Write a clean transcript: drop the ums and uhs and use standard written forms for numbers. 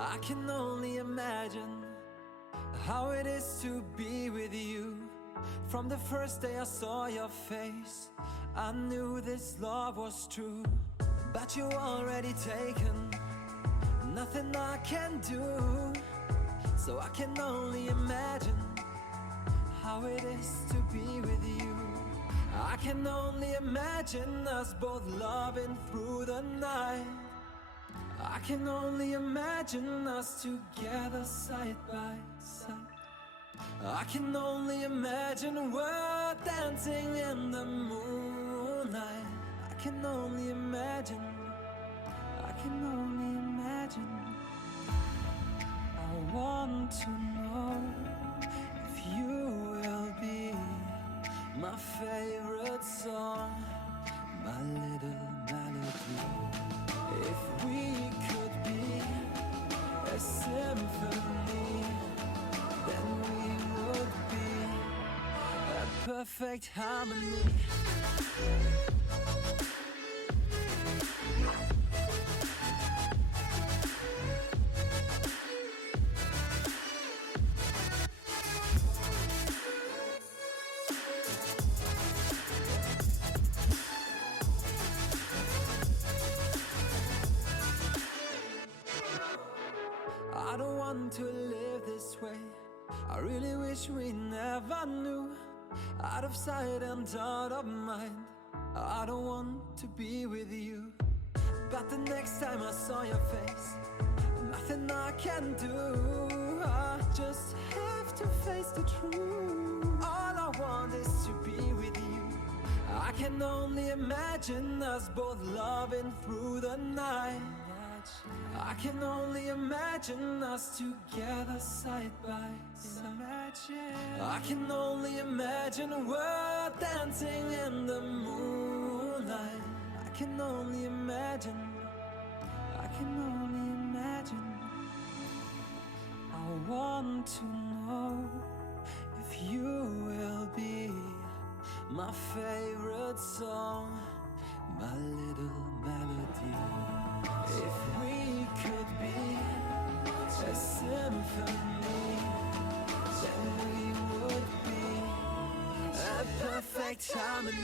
I can only imagine how it is to be with you. From the first day I saw your face, I knew this love was true. But you already taken, nothing I can do. So I can only imagine how it is to be with you. I can only imagine us both loving through the night. I can only imagine us together side by side. I can only imagine we're dancing in the moonlight. I can only imagine, I can only imagine. I want to know if you will be my favorite song, my little melody. If we could be a symphony, then we would be a perfect harmony. I don't want to live this way. I really wish we never knew. Out of sight and out of mind, I don't want to be with you. But the next time I saw your face, nothing I can do. I just have to face the truth. All I want is to be with you. I can only imagine us both loving through the night. I can only imagine us together side by side. I can only imagine we're dancing in the moonlight. I can only imagine, I can only imagine. I want to know if you will be my favorite song, my little melody. If we could be a symphony, then we would be a perfect harmony.